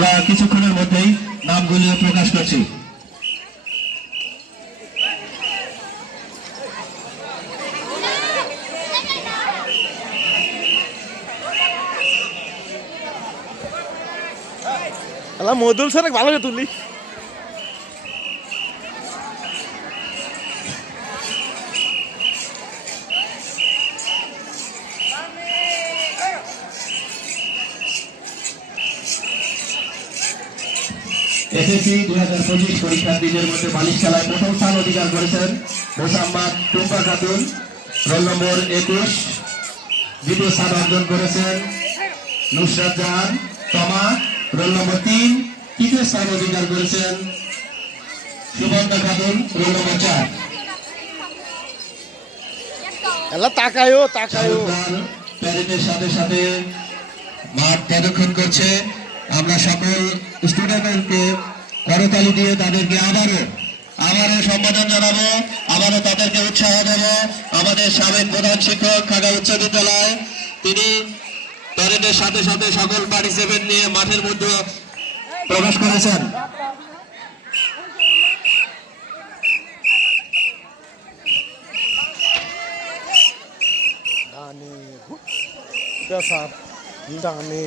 আমরা কিছুক্ষণের মধ্যেই নামগুলি প্রকাশ করছি। মদুল স্যার ভালো তুলি এসএসসি 2025 পরীক্ষার্থীদের মধ্যে বালিশ খেলায় প্রথম স্থান অধিকার করেছেন মোসাম্মদ টুম্পা খাতুন, রোল নম্বর 21। দ্বিতীয় স্থান অর্জন করেছেন নুসরাত জাহান তমা, রোল নম্বর 3। তৃতীয় স্থান অধিকার করেছেন সুবর্ণা খাতুন, রোল নম্বর 4। তাকায়ও প্যারেডের সাথে সাথে মাঠ প্রদক্ষিণ করছে। আমরা সকল স্টুডেন্টদেরকে করতালি দিয়ে তাদেরকে আবারও সম্বোধন জানাবো, আবারও তাদেরকে উৎসাহ দেব। আমাদের সাবেক প্রধান শিক্ষক ঢাকা উচ্চ বিদ্যালয়, তিনি প্যারেডের সাথে সাথে সকল পার্টিসিপেন্ট নিয়ে মাঠের মধ্যে প্রবেশ করেছেন। ডানে